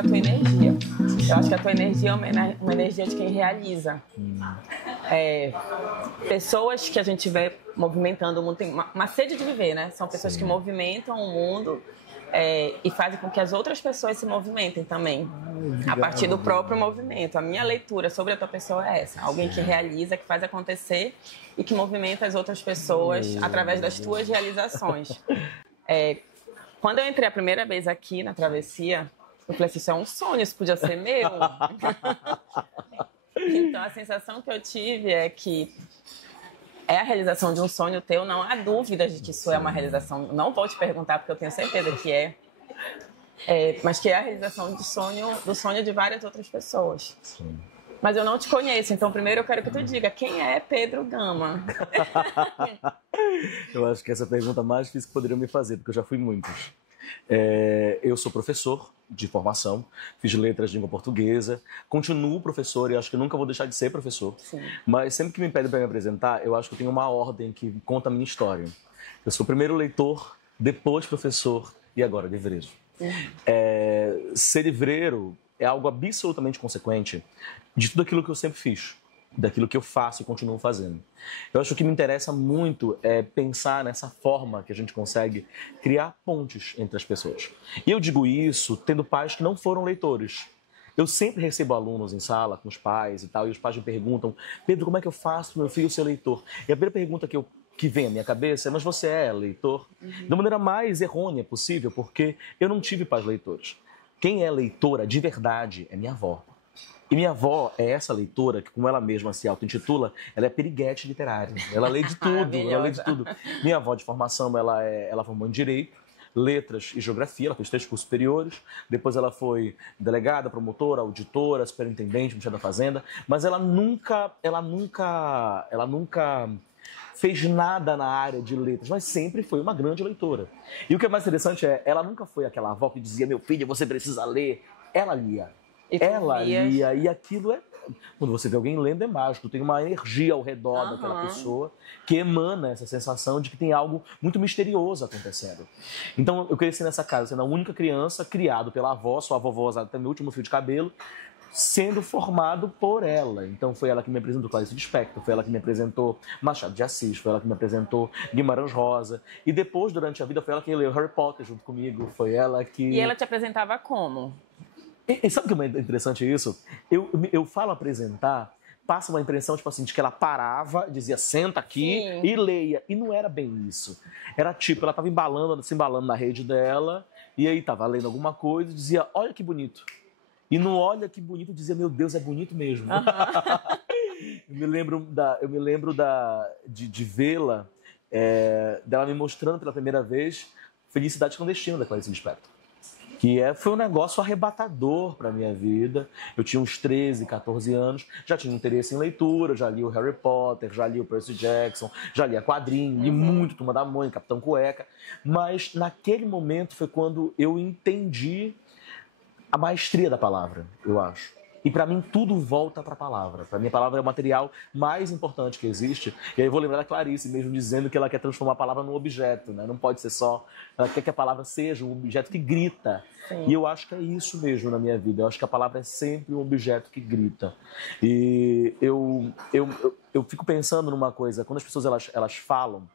pela tua energia. Eu acho que a tua energia é uma energia de quem realiza. Pessoas que a gente vê movimentando o mundo, tem uma sede de viver, né? São pessoas que movimentam o mundo e fazem com que as outras pessoas se movimentem também, a partir do próprio movimento. A minha leitura sobre a tua pessoa é essa: alguém que realiza, que faz acontecer e que movimenta as outras pessoas através das tuas realizações. Quando eu entrei a primeira vez aqui na travessia, eu falei assim, isso é um sonho, isso podia ser meu. Então a sensação que eu tive é que é a realização de um sonho teu, não há dúvidas de que isso é uma realização. Não vou te perguntar, porque eu tenho certeza que mas que é a realização do sonho de várias outras pessoas. Sim. Mas eu não te conheço, então primeiro eu quero que tu diga, quem é Pedro Gama? Eu acho que essa é a pergunta mais difícil que poderiam me fazer, porque eu já fui muitos. Eu sou professor de formação, fiz letras de língua portuguesa, continuo professor e acho que nunca vou deixar de ser professor. Sim. Mas sempre que me pedem para me apresentar, eu acho que eu tenho uma ordem que conta a minha história. Eu sou primeiro leitor, depois professor e agora livreiro. Ser livreiro é algo absolutamente consequente de tudo aquilo que eu sempre fiz, daquilo que eu faço e continuo fazendo. Eu acho que me interessa muito pensar nessa forma que a gente consegue criar pontes entre as pessoas. E eu digo isso tendo pais que não foram leitores. Eu sempre recebo alunos em sala com os pais e tal, e os pais me perguntam, Pedro, como é que eu faço para meu filho ser leitor? E a primeira pergunta que vem à minha cabeça é, mas você é leitor? Da maneira mais errônea possível, porque eu não tive pais leitores. Quem é leitora de verdade é minha avó. E minha avó é essa leitora que, como ela mesma se auto-intitula, ela é piriguete literária. Ela lê de tudo, ela lê de tudo. Minha avó de formação, ela formou em Direito, Letras e Geografia, ela fez 3 cursos superiores, depois ela foi delegada, promotora, auditora, superintendente, ministra da Fazenda, mas ela nunca fez nada na área de letras, mas sempre foi uma grande leitora. E o que é mais interessante ela nunca foi aquela avó que dizia, meu filho, você precisa ler. Ela lia. Ela lia, e aquilo quando você vê alguém lendo é mágico, tem uma energia ao redor daquela pessoa que emana essa sensação de que tem algo muito misterioso acontecendo. Então eu cresci nessa casa, sendo a única criança criado pela avó, sua vovó até meu último fio de cabelo, sendo formado por ela. Então foi ela que me apresentou Clarice Lispector, foi ela que me apresentou Machado de Assis, foi ela que me apresentou Guimarães Rosa, e depois, durante a vida, foi ela que leu Harry Potter junto comigo, foi ela que... E ela te apresentava como? E sabe o que é interessante isso? Eu falo apresentar, passa uma impressão tipo assim, de que ela parava, dizia senta aqui e leia. E não era bem isso. Era tipo, ela estava se embalando na rede dela, e aí estava lendo alguma coisa e dizia, olha que bonito. E no olha que bonito dizia, meu Deus, é bonito mesmo. Eu me lembro de vê-la, dela me mostrando pela primeira vez Felicidade Clandestina, da Clarice Lispector. Foi um negócio arrebatador para a minha vida. Eu tinha uns 13, 14 anos, já tinha interesse em leitura, já li o Harry Potter, já li o Percy Jackson, já li a quadrinho, li muito Turma da Mônica, Capitão Cueca. Mas naquele momento foi quando eu entendi a maestria da palavra, eu acho. E para mim tudo volta para a palavra. Para mim a palavra é o material mais importante que existe. E aí eu vou lembrar da Clarice mesmo dizendo que ela quer transformar a palavra num objeto, né? Não pode ser só... Ela quer que a palavra seja um objeto que grita. Sim. E eu acho que é isso mesmo na minha vida. Eu acho que a palavra é sempre um objeto que grita. E eu fico pensando numa coisa. Quando as pessoas elas falam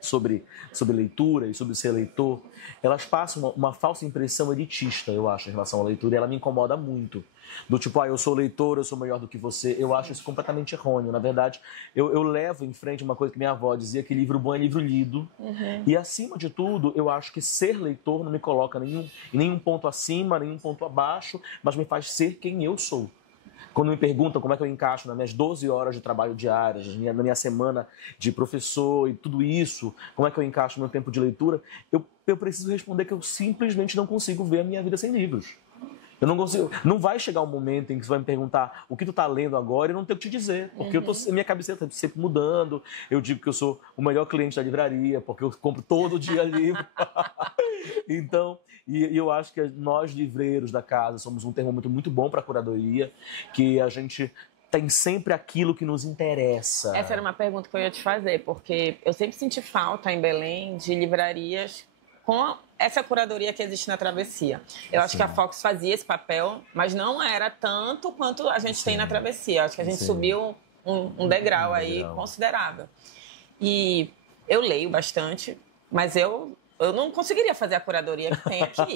sobre leitura e sobre ser leitor, elas passam uma falsa impressão elitista, eu acho, em relação à leitura, e ela me incomoda muito. Do tipo, eu sou leitor, eu sou melhor do que você. Eu acho isso completamente errôneo. Na verdade, eu levo em frente uma coisa que minha avó dizia, que livro bom é livro lido. E, acima de tudo, eu acho que ser leitor não me coloca em nenhum ponto acima, nenhum ponto abaixo, mas me faz ser quem eu sou. Quando me perguntam como é que eu encaixo nas minhas 12 horas de trabalho diárias, na minha semana de professor e tudo isso, como é que eu encaixo no meu tempo de leitura, eu preciso responder que eu simplesmente não consigo ver a minha vida sem livros. Eu não consigo. Não vai chegar um momento em que você vai me perguntar o que tu tá lendo agora e eu não tenho o que te dizer. Porque minha cabeça está sempre mudando. Eu digo que eu sou o melhor cliente da livraria, porque eu compro todo dia livro. Então, e eu acho que nós livreiros da casa somos um termômetro muito bom para a curadoria, que a gente tem sempre aquilo que nos interessa. Essa era uma pergunta que eu ia te fazer, porque eu sempre senti falta em Belém de livrarias com essa curadoria que existe na Travessia. Eu acho que a Fox fazia esse papel, mas não era tanto quanto a gente tem na Travessia. Eu acho que a gente subiu um degrau aí considerável. E eu leio bastante, mas eu não conseguiria fazer a curadoria que tem aqui.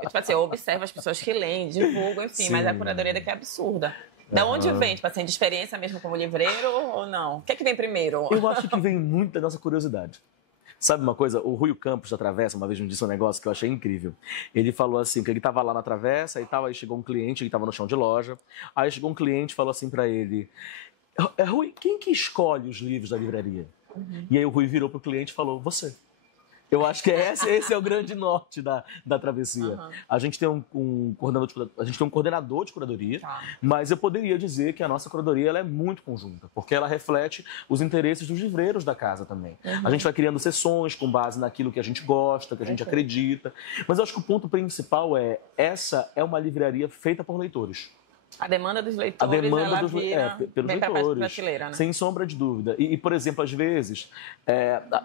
Tipo assim, eu observo as pessoas que leem, divulgam, enfim, mas a curadoria daqui é absurda. Da onde vem? Tipo assim, de experiência mesmo como livreiro ou não? O que é que vem primeiro? Eu acho que vem muito da nossa curiosidade. Sabe uma coisa? O Rui Campos da Travessa, uma vez me disse um negócio que eu achei incrível. Ele falou assim, que ele estava lá na Travessa e tal, aí chegou um cliente, ele estava no chão de loja, aí chegou um cliente e falou assim para ele, Rui, quem que escolhe os livros da livraria? E aí o Rui virou pro cliente e falou, você. Eu acho que esse é o grande norte da Travessia. A gente tem um coordenador de curadoria, mas eu poderia dizer que a nossa curadoria ela é muito conjunta, porque ela reflete os interesses dos livreiros da casa também. A gente vai criando sessões com base naquilo que a gente gosta, que a gente acredita. Mas eu acho que o ponto principal essa é uma livraria feita por leitores. A demanda dos leitores, pelos leitores, prateleira, né? Sem sombra de dúvida. E, por exemplo, às vezes,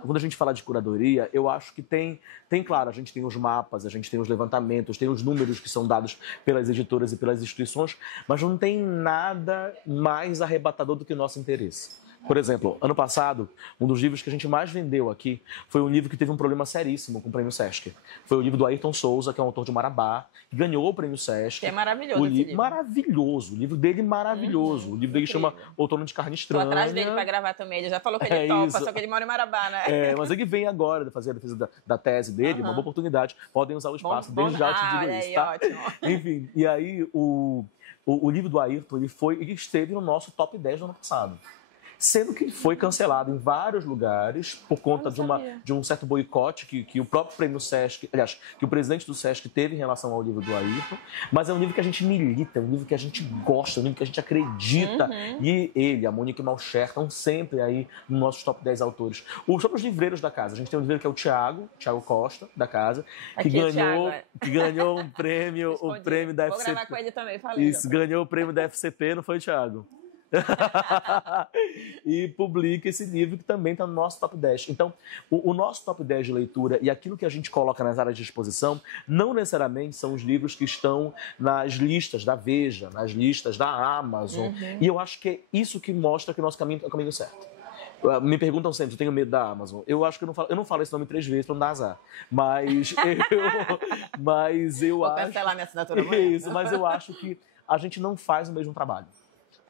quando a gente fala de curadoria, eu acho que tem, claro, a gente tem os mapas, a gente tem os levantamentos, tem os números que são dados pelas editoras e pelas instituições, mas não tem nada mais arrebatador do que o nosso interesse. Por exemplo, ano passado, um dos livros que a gente mais vendeu aqui foi um livro que teve um problema seríssimo com o Prêmio Sesc. Foi o livro do Ayrton Souza, que é um autor de Marabá, que ganhou o Prêmio Sesc. Que é maravilhoso esse livro. Maravilhoso. O livro dele é maravilhoso. O livro dele chama Outono de Carne Estranha. Tô atrás dele pra gravar também. Ele já falou que ele topa, só que ele mora em Marabá, né? Mas ele vem agora fazer a defesa da tese dele, uma boa oportunidade. Podem usar o espaço, desde já eu te digo isso, tá? Ótimo. Enfim, e aí o livro do Ayrton, ele esteve no nosso top 10 do ano passado. Sendo que ele foi cancelado em vários lugares por conta de um certo boicote que o próprio prêmio Sesc, aliás, que o presidente do Sesc teve em relação ao livro do Ayrton. Mas é um livro que a gente milita, é um livro que a gente gosta, é um livro que a gente acredita. E ele, a Monique Malcher, estão sempre aí nos nossos top 10 autores. Sobre os livreiros da casa, a gente tem um livreiro que é o Thiago Costa, da casa, que ganhou um prêmio, o prêmio da FCP. Vou gravar com ele também, falei. Isso, ganhou o prêmio da FCP, não foi, Thiago? E publica esse livro que também está no nosso top 10. Então, o nosso top 10 de leitura e aquilo que a gente coloca nas áreas de exposição não necessariamente são os livros que estão nas listas da Veja, nas listas da Amazon. E eu acho que é isso que mostra que o nosso caminho é o caminho certo. Me perguntam sempre, eu tenho medo da Amazon. Eu acho que eu não falo esse nome 3 vezes para não dar azar. Mas eu Vou acho... cancelar minha assinatura amanhã. Isso, mas eu acho que a gente não faz o mesmo trabalho.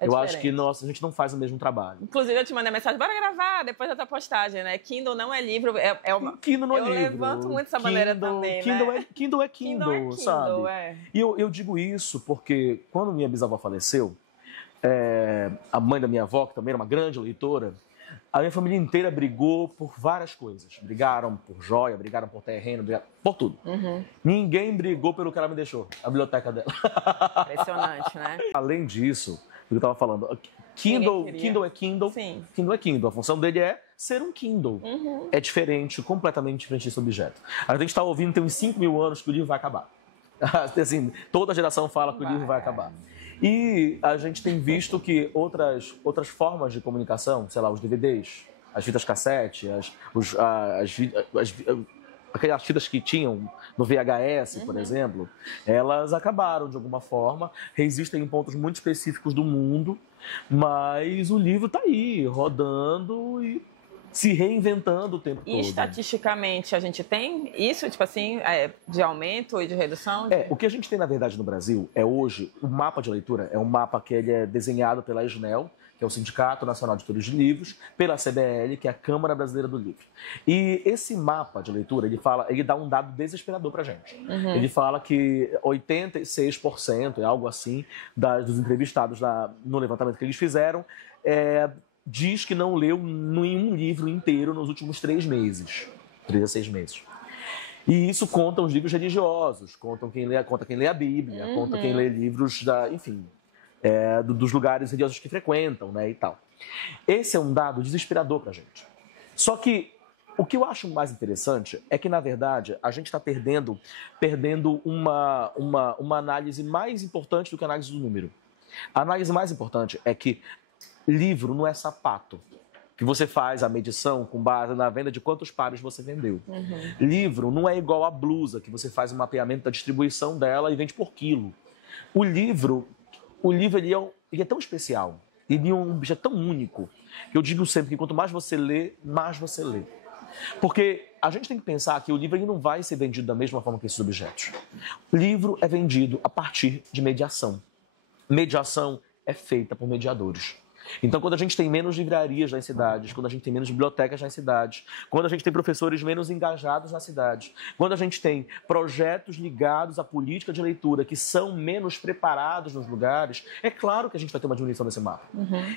Eu acho que a gente não faz o mesmo trabalho. Inclusive, eu te mandei mensagem, bora gravar depois da tua postagem, né? Kindle não é livro, é uma... Kindle não é livro. Eu levanto muito essa bandeira também, né? Kindle é Kindle, sabe? E eu digo isso porque quando minha bisavó faleceu, a mãe da minha avó, que também era uma grande leitora, a minha família inteira brigou por várias coisas. Brigaram por joia, brigaram por terreno, brigaram por tudo. Ninguém brigou pelo que ela me deixou, a biblioteca dela. Impressionante, né? Além disso, eu estava falando, Kindle é Kindle. Sim. Kindle é Kindle. A função dele é ser um Kindle. É diferente, completamente diferente desse objeto. A gente está ouvindo, tem uns 5 mil anos que o livro vai acabar. Assim, toda geração fala que o livro vai acabar. E a gente tem visto que outras formas de comunicação, sei lá, os DVDs, as fitas cassete, aquelas fitas que tinham no VHS, por exemplo, elas acabaram de alguma forma, resistem em pontos muito específicos do mundo, mas o livro está aí, rodando e se reinventando o tempo todo. E estatisticamente a gente tem isso, tipo assim, de aumento e de redução? O que a gente tem, na verdade, no Brasil é hoje, o mapa de leitura é um mapa que ele é desenhado pela SNEL, que é o Sindicato Nacional de Editores de Livros, pela CBL, que é a Câmara Brasileira do Livro. E esse mapa de leitura, ele dá um dado desesperador pra gente. Ele fala que 86%, é algo assim, dos entrevistados no levantamento que eles fizeram, diz que não leu nenhum livro inteiro nos últimos 3 meses. 3 a 6 meses. E isso conta os livros religiosos, conta quem lê a Bíblia, conta quem lê livros dos lugares religiosos que frequentam, né, e tal. Esse é um dado desesperador pra gente. Só que o que eu acho mais interessante é que, na verdade, a gente está perdendo uma análise mais importante do que a análise do número. A análise mais importante é que livro não é sapato. que você faz a medição com base na venda de quantos pares você vendeu. Livro não é igual a blusa, que você faz o mapeamento da distribuição dela e vende por quilo. O livro ele é tão especial, ele é um objeto tão único, que eu digo sempre que quanto mais você lê, mais você lê. Porque a gente tem que pensar que o livro ele não vai ser vendido da mesma forma que esses objetos. O livro é vendido a partir de mediação. Mediação é feita por mediadores. Então, quando a gente tem menos livrarias nas cidades, quando a gente tem menos bibliotecas nas cidades, quando a gente tem professores menos engajados nas cidades, quando a gente tem projetos ligados à política de leitura que são menos preparados nos lugares, é claro que a gente vai ter uma diminuição desse mapa.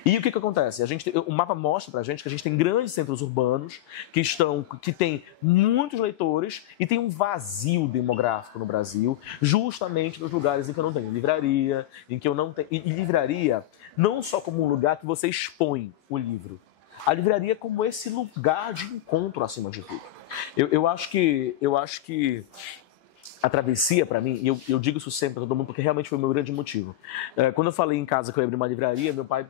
E o que acontece? O mapa mostra pra gente que a gente tem grandes centros urbanos que têm muitos leitores e tem um vazio demográfico no Brasil, justamente nos lugares em que eu não tenho livraria, em que eu não tenho... E livraria não só como um lugar que você expõe o livro. A livraria é como esse lugar de encontro acima de tudo. Eu acho que a travessia, para mim, e eu digo isso sempre para todo mundo porque realmente foi o meu grande motivo. Quando eu falei em casa que eu ia abrir uma livraria, meu pai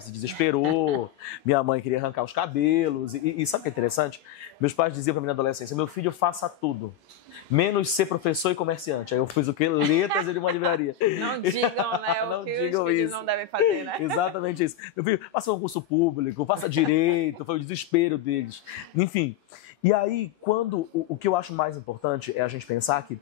se desesperou, minha mãe queria arrancar os cabelos. E sabe o que é interessante? Meus pais diziam para mim na adolescência: meu filho, faça tudo, menos ser professor e comerciante. Aí eu fiz o quê? Letras de uma livraria. Não digam, né? O que os filhos não devem fazer, né? Exatamente isso. Meu filho, faça um curso público, faça direito, foi o desespero deles. Enfim. E aí, o que eu acho mais importante é a gente pensar que,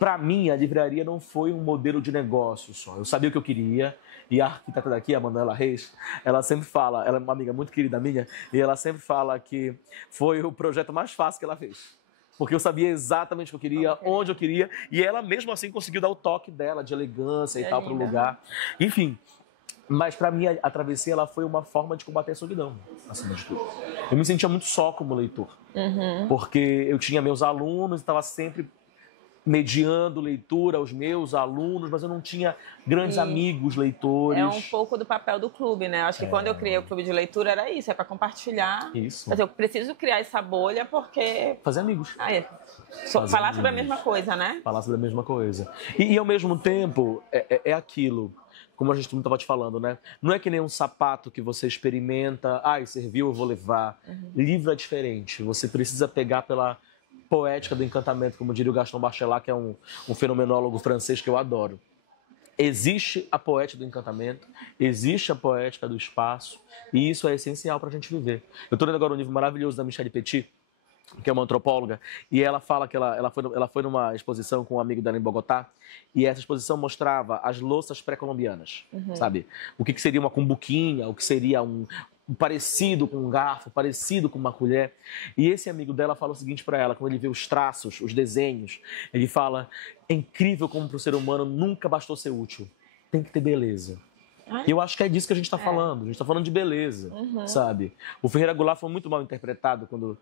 para mim, a livraria não foi um modelo de negócio só. Eu sabia o que eu queria, e a arquiteta daqui, a Manuela Reis, ela sempre fala, ela é uma amiga muito querida minha, e ela sempre fala que foi o projeto mais fácil que ela fez. Porque eu sabia exatamente o que eu queria, onde eu queria, e ela mesmo assim conseguiu dar o toque dela, de elegância e tal, para o lugar. Enfim, mas para mim a travessia ela foi uma forma de combater a solidão, acima de tudo. Eu me sentia muito só como leitor, porque eu tinha meus alunos e estava sempre mediando leitura aos meus alunos, mas eu não tinha grandes amigos leitores. É um pouco do papel do clube, né? Acho que quando eu criei o clube de leitura era isso, é para compartilhar. Isso. Mas eu preciso criar essa bolha porque... Fazer amigos. Falar sobre a mesma coisa, né? Falar sobre a mesma coisa. E ao mesmo tempo, é aquilo, como a gente estava te falando, né? Não é que nem um sapato que você experimenta, serviu, eu vou levar. Livro é diferente. Você precisa pegar pela poética do encantamento, como diria o Gaston Bachelard, que é um fenomenólogo francês que eu adoro. Existe a poética do encantamento, existe a poética do espaço, e isso é essencial para a gente viver. Eu estou lendo agora um livro maravilhoso da Michelle Petit, que é uma antropóloga, e ela fala que ela foi numa exposição com um amigo dela em Bogotá, e essa exposição mostrava as louças pré-colombianas, sabe? O que seria uma cumbuquinha, o que seria um parecido com um garfo, parecido com uma colher. E esse amigo dela fala o seguinte para ela, quando ele vê os traços, os desenhos, ele fala: é incrível como para o ser humano nunca bastou ser útil, tem que ter beleza. E eu acho que é disso que a gente está falando. A gente está falando de beleza, sabe? O Ferreira Goulart foi muito mal interpretado quando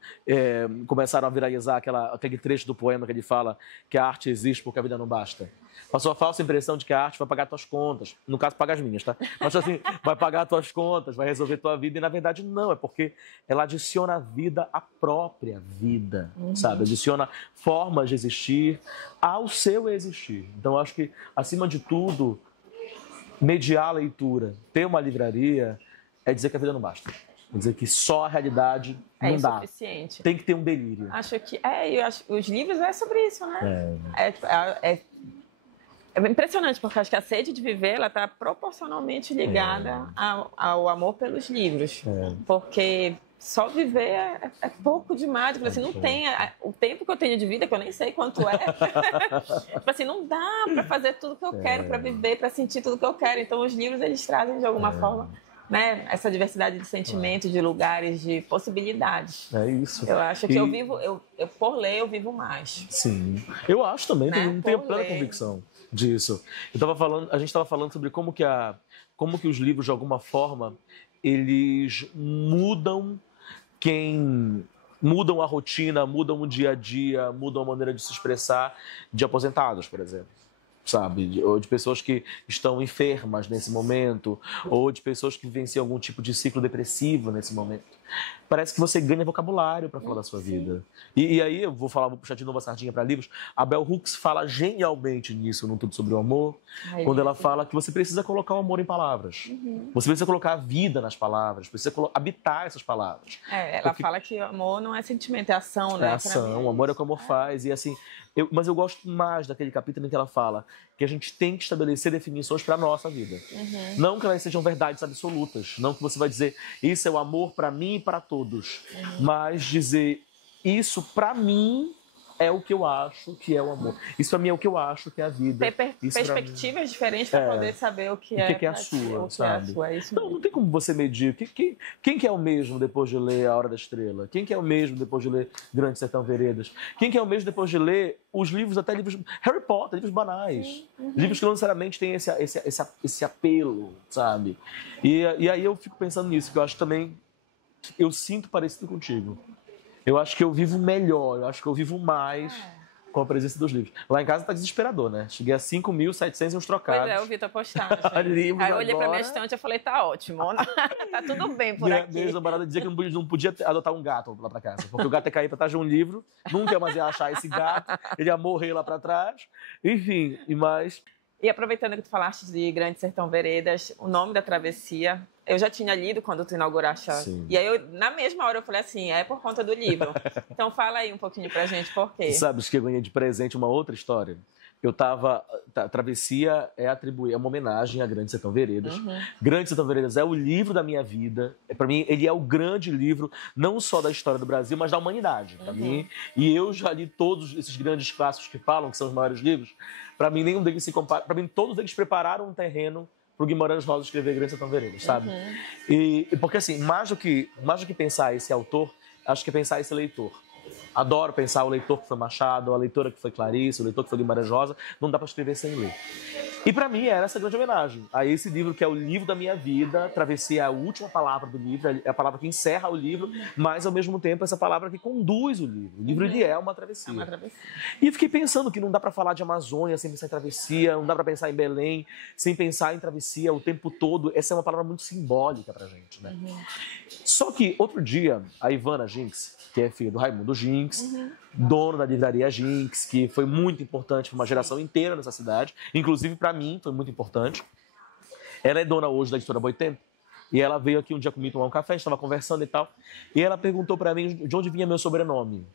começaram a viralizar aquele trecho do poema que ele fala que a arte existe porque a vida não basta. Passou a falsa impressão de que a arte vai pagar tuas contas. No caso, paga as minhas, tá? Mas assim, vai pagar tuas contas, vai resolver tua vida. E na verdade não, é porque ela adiciona a vida à própria vida, sabe? Adiciona formas de existir ao seu existir. Então eu acho que, acima de tudo, mediar a leitura, ter uma livraria, é dizer que a vida não basta. É dizer que só a realidade não dá. É insuficiente. Tem que ter um delírio. Acho que... os livros é sobre isso, né? É impressionante, porque acho que a sede de viver, ela está proporcionalmente ligada ao amor pelos livros. Porque só viver é pouco demais. Assim, não tem o tempo que eu tenho de vida, que eu nem sei quanto é. Assim, não dá para fazer tudo que eu quero, para viver, para sentir tudo que eu quero. Então, os livros, eles trazem, de alguma forma, né, essa diversidade de sentimentos, de lugares, de possibilidades. É isso. Eu acho que por ler, eu vivo mais. Sim. Eu acho também, né? Tenho plena convicção disso. A gente estava falando sobre como que os livros, de alguma forma, eles mudam a rotina, mudam o dia a dia, mudam a maneira de se expressar de aposentados, por exemplo. Sabe? Ou de pessoas que estão enfermas nesse momento, ou de pessoas que vivenciam algum tipo de ciclo depressivo nesse momento. parece que você ganha vocabulário para falar da sua vida. E aí eu vou puxar de novo a sardinha para livros. A Bell Hooks fala genialmente nisso, no Tudo Sobre o Amor, quando ela fala que você precisa colocar o amor em palavras. Você precisa colocar a vida nas palavras, precisa habitar essas palavras. Ela fala que o amor não é sentimento, é ação, né? É ação, o amor é o que o amor faz. E assim, mas eu gosto mais daquele capítulo em que ela fala que a gente tem que estabelecer definições para a nossa vida. Não que elas sejam verdades absolutas, não que você vai dizer isso é o amor para mim e para todos, mas dizer isso para mim é o que eu acho que é o amor. Isso para mim é o que eu acho que é a vida. Ter perspectivas diferentes para poder saber o que é a sua, sabe? É isso não tem como você medir. Quem que é o mesmo depois de ler A Hora da Estrela? Quem que é o mesmo depois de ler Grande Sertão Veredas? Quem que é o mesmo depois de ler os livros, até livros Harry Potter, livros banais. Livros que não necessariamente têm esse apelo, sabe? E aí eu fico pensando nisso, que eu acho também, eu sinto parecido contigo. Eu acho que eu vivo melhor, eu acho que eu vivo mais com a presença dos livros. Lá em casa tá desesperador, né? Cheguei a 5.700 e uns trocados. Pois é, eu vi tua postagem. Aí eu olhei pra minha estante e falei, tá ótimo, tá tudo bem por aqui. Minha ex-namorada dizia que não podia adotar um gato lá pra casa, porque o gato ia cair pra trás de um livro, nunca mais ia achar esse gato, ele ia morrer lá pra trás, enfim, e mais... E aproveitando que tu falaste de Grande Sertão Veredas, o nome da travessia, eu já tinha lido quando tu inauguraste. Sim. E aí, na mesma hora, eu falei assim, é por conta do livro. Então fala aí um pouquinho pra gente por quê. Tu sabes que eu ganhei de presente uma outra história? Eu tava... A travessia é uma homenagem a Grande Sertão Veredas. Grande Sertão Veredas é o livro da minha vida. Para mim, ele é o grande livro, não só da história do Brasil, mas da humanidade. Para mim, e eu já li todos esses grandes clássicos que falam, que são os maiores livros. Para mim, nenhum deles se compara. Para mim, todos eles prepararam um terreno para o Guimarães Rosa escrever Grande Sertão Veredas, sabe? E porque, assim, mais do que pensar esse autor, acho que é pensar esse leitor. Adoro pensar o leitor que foi Machado, a leitora que foi Clarice, o leitor que foi Guimarães Rosa. Não dá para escrever sem ler. E para mim era essa grande homenagem a esse livro que é o livro da minha vida. Travessia é a última palavra do livro, é a palavra que encerra o livro, mas ao mesmo tempo essa palavra que conduz o livro. O livro ele é uma travessia. É uma travessia. E eu fiquei pensando que não dá para falar de Amazônia sem pensar em travessia, não dá para pensar em Belém sem pensar em travessia o tempo todo. Essa é uma palavra muito simbólica pra gente, né? Só que outro dia a Ivana Jinx, que é filha do Raimundo Jinx, dono da livraria Jinx, que foi muito importante para uma geração inteira nessa cidade, inclusive para mim foi muito importante. Ela é dona hoje da editora Boitempo, e ela veio aqui um dia comigo tomar um café, estava conversando e tal, e ela perguntou para mim de onde vinha meu sobrenome.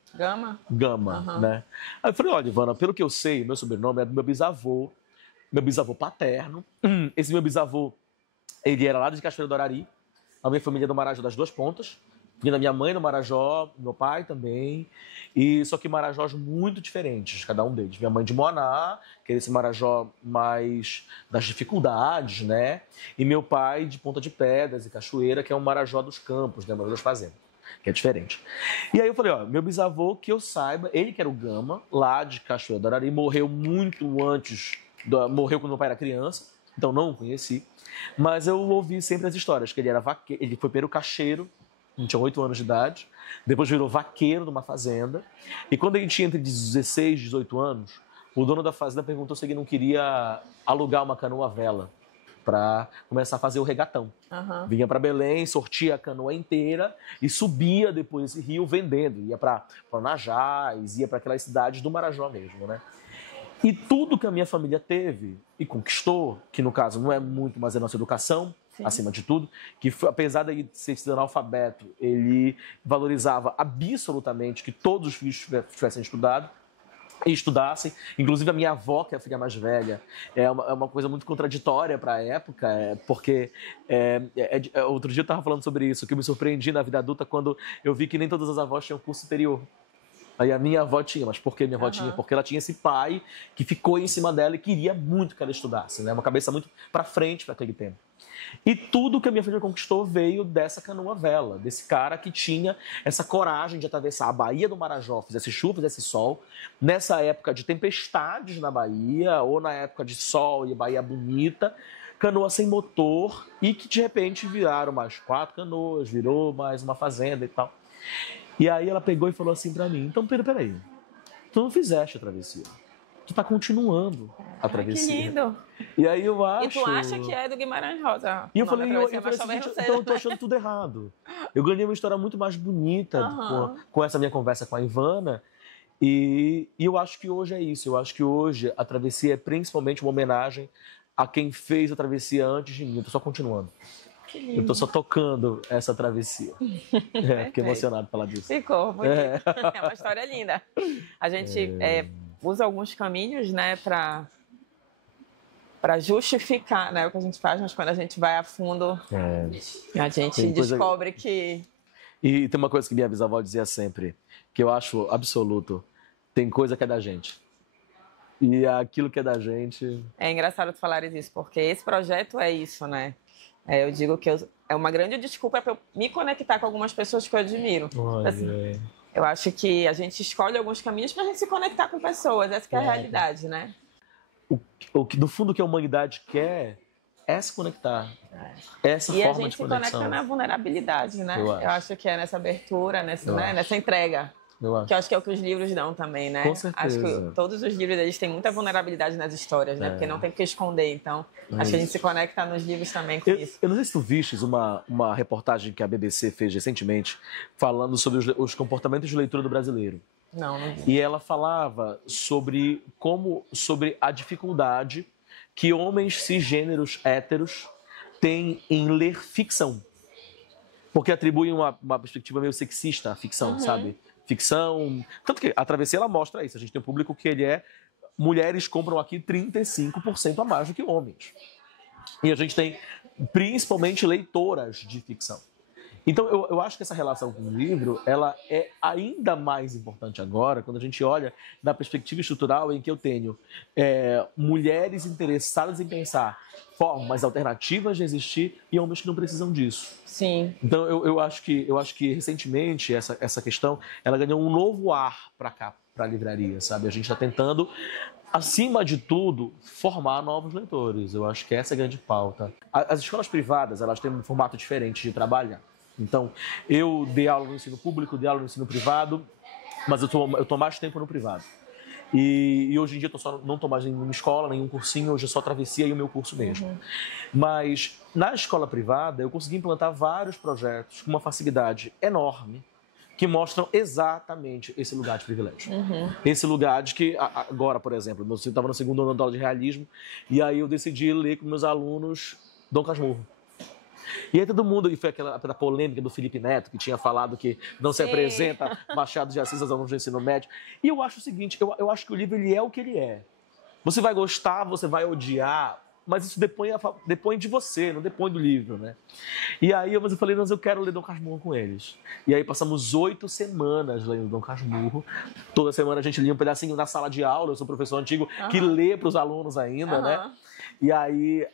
Gama, né? Aí eu falei, olha, Ivana, pelo que eu sei, meu sobrenome é do meu bisavô paterno. Esse meu bisavô, ele era lá de Cachoeira do Arari, a minha família é do Marajó das Duas Pontas, vinha da minha mãe no Marajó, meu pai também, e só que Marajós muito diferentes, cada um deles. Minha mãe de Moaná, que é esse Marajó mais das dificuldades, né? E meu pai de Ponta de Pedras e Cachoeira, que é um Marajó dos campos, né? Marajó das fazendas, que é diferente. E aí eu falei, ó, meu bisavô, que eu saiba, ele que era o Gama, lá de Cachoeira do Arari, morreu muito antes, morreu quando meu pai era criança, então não o conheci, mas eu ouvi sempre as histórias, que ele era vaqueiro, ele foi perucacheiro, tinha 8 anos de idade, depois virou vaqueiro numa fazenda, e quando ele tinha entre 16 e 18 anos, o dono da fazenda perguntou se ele não queria alugar uma canoa vela para começar a fazer o regatão. Vinha para Belém, sortia a canoa inteira e subia depois esse rio vendendo, ia para Najás, ia para aquelas cidades do Marajó mesmo, né? E tudo que a minha família teve e conquistou, que no caso não é muito, mas é nossa educação, acima de tudo, que apesar de ser analfabeto, ele valorizava absolutamente que todos os filhos tivessem estudado e estudassem. Inclusive a minha avó, que é a filha mais velha, é uma coisa muito contraditória para a época, porque outro dia eu estava falando sobre isso, que eu me surpreendi na vida adulta quando eu vi que nem todas as avós tinham curso superior. Aí a minha avó tinha, mas por que minha avó tinha? Porque ela tinha esse pai que ficou em cima dela e queria muito que ela estudasse, né? Uma cabeça muito para frente para aquele tempo. E tudo que a minha família conquistou veio dessa canoa vela, desse cara que tinha essa coragem de atravessar a Baía do Marajó, fizesse chuva, fizesse sol, nessa época de tempestades na Bahia, ou na época de sol e Bahia bonita, canoa sem motor, e que de repente viraram mais 4 canoas, virou mais uma fazenda e tal. E aí ela pegou e falou assim pra mim, então peraí, tu não fizeste a travessia. tu tá continuando a travessia. Que lindo. E aí eu acho... E tu acha que é do Guimarães Rosa? E eu falei assim, gente, então eu tô achando tudo errado. Eu ganhei uma história muito mais bonita com essa minha conversa com a Ivana. E eu acho que hoje é isso. Eu acho que hoje a travessia é principalmente uma homenagem a quem fez a travessia antes de mim. Eu tô só continuando. Que lindo. Eu tô só tocando essa travessia. Fiquei emocionado de falar disso. Ficou bonito. É uma história linda. A gente usa alguns caminhos, né, para justificar, né, o que a gente faz, mas quando a gente vai a fundo, a gente descobre que... E tem uma coisa que minha bisavó dizia sempre, que eu acho absoluto: tem coisa que é da gente. E aquilo que é da gente... É engraçado tu falares isso, porque esse projeto é isso, né? Eu digo que é uma grande desculpa para eu me conectar com algumas pessoas que eu admiro. Assim, eu acho que a gente escolhe alguns caminhos para a gente se conectar com pessoas. Essa que é a realidade, né? No fundo, o que a humanidade quer é se conectar. Essa forma de conexão. E a gente se conecta na vulnerabilidade, né? Eu acho que é nessa abertura, nessa entrega. Que eu acho que é o que os livros dão também, né? Com certeza. Acho que todos os livros, eles têm muita vulnerabilidade nas histórias, né? Porque não tem o que esconder, então acho que a gente se conecta nos livros também com isso. Eu não sei se tu vistes uma reportagem que a BBC fez recentemente falando sobre os comportamentos de leitura do brasileiro. Não vi. E ela falava sobre a dificuldade que homens cisgêneros héteros têm em ler ficção. Porque atribuem uma perspectiva meio sexista à ficção, sabe? Ficção... Tanto que a travessia, ela mostra isso. A gente tem um público que ele é... Mulheres compram aqui 35% a mais do que homens. E a gente tem, principalmente, leitoras de ficção. Então, eu acho que essa relação com o livro, ela é ainda mais importante agora, quando a gente olha na perspectiva estrutural em que eu tenho mulheres interessadas em pensar formas alternativas de existir e homens que não precisam disso. Sim. Então, eu acho que recentemente essa questão, ela ganhou um novo ar para cá, para a livraria, sabe? A gente está tentando, acima de tudo, formar novos leitores. Eu acho que essa é a grande pauta. As escolas privadas, elas têm um formato diferente de trabalhar. Então, eu dei aula no ensino público, dei aula no ensino privado, mas eu tô mais tempo no privado. E hoje em dia não estou mais em nenhuma escola, nenhum cursinho, hoje é só travessia e o meu curso mesmo. Mas na escola privada eu consegui implantar vários projetos com uma facilidade enorme que mostram exatamente esse lugar de privilégio. Esse lugar de que, agora, por exemplo, eu estava no segundo ano de aula de realismo e aí eu decidi ler com meus alunos Dom Casmurro. E aí todo mundo, e foi aquela polêmica do Felipe Neto, que tinha falado que não se apresenta Machado de Assis aos alunos do ensino médio. E eu acho o seguinte, eu acho que o livro ele é o que ele é. Você vai gostar, você vai odiar, mas isso depõe de você, não depõe do livro, né? E aí eu falei, mas eu quero ler Dom Casmurro com eles. E aí passamos 8 semanas lendo Dom Casmurro. Toda semana a gente lia um pedacinho na sala de aula, eu sou professor antigo que lê para os alunos ainda, né? E aí,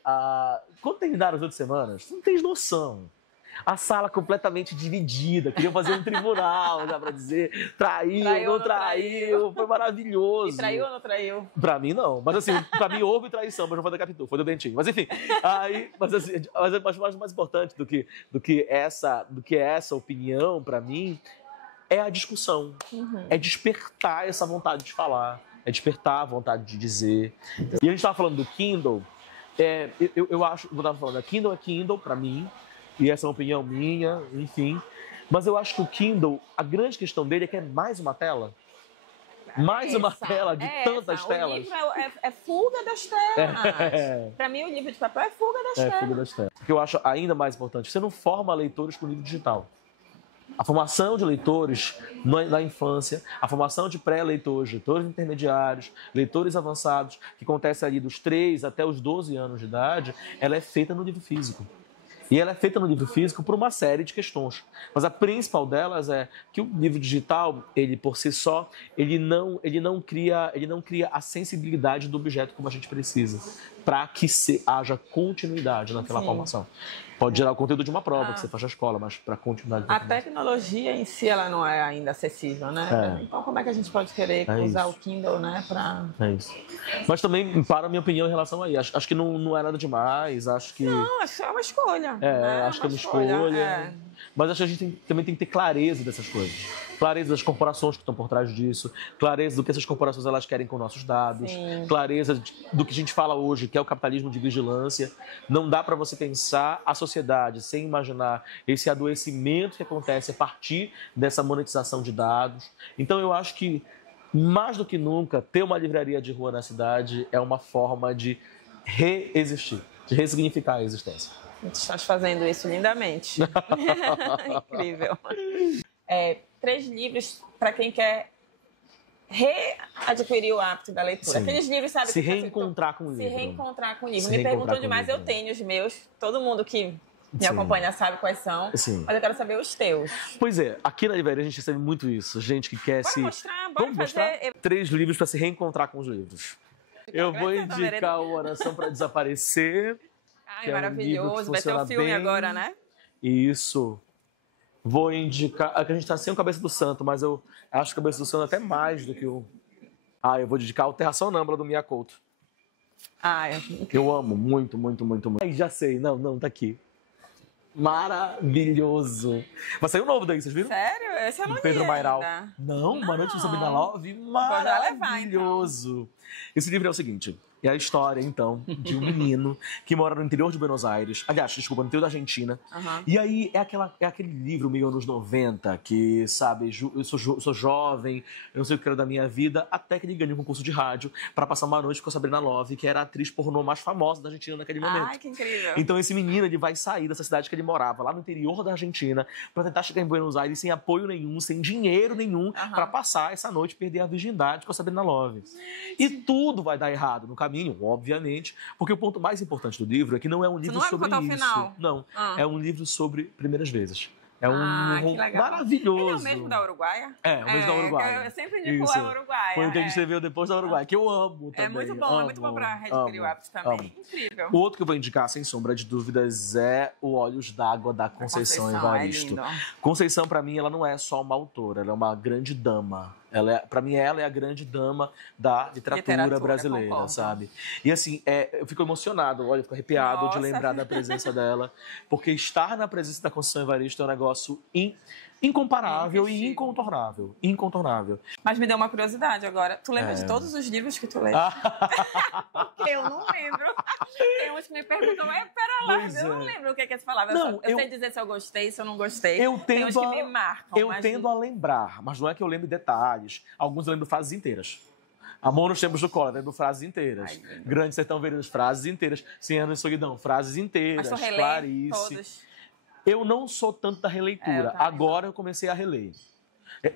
quando terminaram as 8 semanas, você não tem noção. A sala completamente dividida, queriam fazer um tribunal, dá pra dizer, traiu, não traiu, foi maravilhoso. E traiu ou não traiu? Pra mim, não. Mas assim, pra mim houve traição, mas não foi da Capitu, foi do Dentinho. Mas enfim, mas mais importante do que essa opinião, pra mim, é a discussão. É despertar essa vontade de falar, é despertar a vontade de dizer. E a gente tava falando do Kindle, eu acho, eu tava falando, Kindle é Kindle pra mim, e essa é uma opinião minha, enfim. Mas eu acho que o Kindle, a grande questão dele é que é mais uma tela. Mais uma tela de tantas telas. O livro é fuga das telas. Para mim, o livro de papel é fuga das telas. Fuga das telas. O que eu acho ainda mais importante, você não forma leitores com livro digital. A formação de leitores na infância, a formação de pré-leitores, leitores intermediários, leitores avançados, que acontece ali dos 3 até os 12 anos de idade, ela é feita no livro físico. E ela é feita no livro físico por uma série de questões. Mas a principal delas é que o livro digital, ele por si só, ele não cria a sensibilidade do objeto como a gente precisa, para que haja continuidade naquela formação. Pode gerar o conteúdo de uma prova que você faz na escola, mas para continuidade... A tecnologia em si, ela não é ainda acessível, né? Então, como é que a gente pode querer usar o Kindle, né? É isso. Mas também, para a minha opinião em relação a isso, acho que não é nada demais, acho que... Não, acho que é uma escolha. Acho que é uma escolha. Mas acho que a gente também tem que ter clareza dessas coisas. clareza das corporações que estão por trás disso, clareza do que essas corporações elas querem com nossos dados, clareza do que a gente fala hoje, que é o capitalismo de vigilância. Não dá para você pensar a sociedade sem imaginar esse adoecimento que acontece a partir dessa monetização de dados. Então eu acho que, mais do que nunca, ter uma livraria de rua na cidade é uma forma de reexistir, de ressignificar a existência. Tu estás fazendo isso lindamente. Incrível. 3 livros para quem quer readquirir o hábito da leitura. Sim. Aqueles livros, sabe? Se reencontrar com o livro. Se reencontrar com o livro. Se Me perguntam com demais, eu tenho os meus. Todo mundo que me acompanha sabe quais são. Sim. Mas eu quero saber os teus. Pois é, aqui na livraria a gente recebe muito isso. Gente que quer Bora se... mostrar, Vamos mostrar? 3 livros para se reencontrar com os livros. Eu vou indicar o Oração para Desaparecer. Ai, maravilhoso. Vai ter o filme bem. Agora, né? Isso. Vou indicar... A gente tá sem o Cabeça do Santo, mas eu acho que o Cabeça do Santo até mais do que o... eu vou dedicar o Terra Sonâmbula do Mia Couto. Eu amo muito, muito, muito, muito. Já sei. Não, tá aqui. Maravilhoso. Vai sair um novo daí, vocês viram? Sério? Esse eu não vi Pedro Mairal. ainda. Não, Uma Noite de Sabrina Love. Maravilhoso. Então. Esse livro é o seguinte. É a história, então, de um menino que mora no interior de Buenos Aires. Aliás, desculpa, no interior da Argentina. E aí é aquele livro meio anos 90, que, sabe, eu sou jovem, eu não sei o que era da minha vida, até que ele ganhou um concurso de rádio para passar uma noite com a Sabrina Love, que era a atriz pornô mais famosa da Argentina naquele momento. Ai, que incrível. Então esse menino, ele vai sair dessa cidade que ele morava, lá no interior da Argentina, para tentar chegar em Buenos Aires sem apoio nenhum, sem dinheiro nenhum, para passar essa noite e perder a virgindade com a Sabrina Love. E tudo vai dar errado no caminho, obviamente, porque o ponto mais importante do livro é que não é um livro sobre isso. Final. Não, é um livro sobre primeiras vezes. É um maravilhoso. Ele é o mesmo da Uruguaia? É, o mesmo da Uruguaia. Eu sempre indico a Uruguaia. Foi o que a gente escreveu depois da Uruguaia, que eu amo também. É muito bom pra readquirir o hábito também. Incrível. O outro que eu vou indicar, sem sombra de dúvidas, é o Olhos d'Água da Conceição Evaristo. Conceição, pra mim, ela não é só uma autora, ela é uma grande dama. Pra mim, ela é a grande dama da literatura brasileira, concordo. Sabe? E assim, eu fico emocionado, olha, eu fico arrepiado de lembrar da presença dela, porque estar na presença da Conceição Evaristo é um negócio incomparável e incontornável. Incontornável. Mas me deu uma curiosidade agora. Tu lembra de todos os livros que tu lê? Porque eu não lembro. Tem uns que me perguntam, mas pera lá, eu não lembro o que é que você falava. Eu sei dizer se eu gostei, se eu não gostei. Tem uns que me marcam. Eu tendo a lembrar, mas não é que eu lembro detalhes. Alguns eu lembro frases inteiras. Amor nos Tempos do Cólera, lembro frases inteiras. Grande Sertão Veredas, frases inteiras. 100 Anos de Solidão, frases inteiras. Mas tu relê Clarice. Todos? Eu não sou tanto da releitura. Agora eu comecei a reler.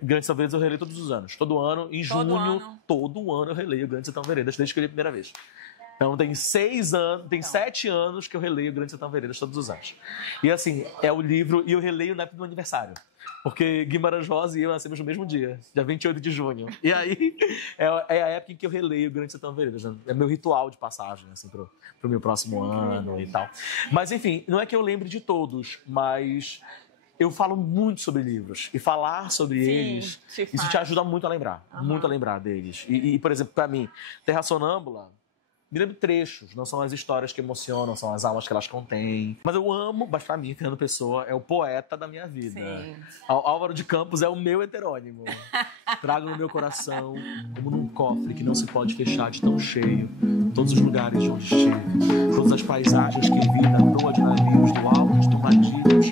Grande Sertão Veredas eu releio todos os anos. Todo ano, em junho, todo ano eu releio Grande Sertão Veredas, desde que eu li a primeira vez. Então tem 7 anos que eu releio Grande Sertão Veredas todos os anos. E assim, é o livro, e eu releio na época do meu aniversário. Porque Guimarães Rosa e eu nascemos no mesmo dia 28 de junho. E aí é a época em que eu releio Grande Sertão Veredas. É meu ritual de passagem, assim, pro meu próximo ano e tal. Mas enfim, não é que eu lembre de todos, mas eu falo muito sobre livros. E falar sobre eles, isso te ajuda muito a lembrar. Muito a lembrar deles. E, por exemplo, pra mim, Terra Sonâmbula, me lembro trechos, não são as histórias que emocionam, são as almas que elas contêm. Mas eu amo, mas pra mim, Fernando Pessoa é o poeta da minha vida. Álvaro de Campos é o meu heterônimo. Trago no meu coração, como num cofre que não se pode fechar de tão cheio, todos os lugares de onde estive, todas as paisagens que vi na proa de navios do alto de Tomadilhos,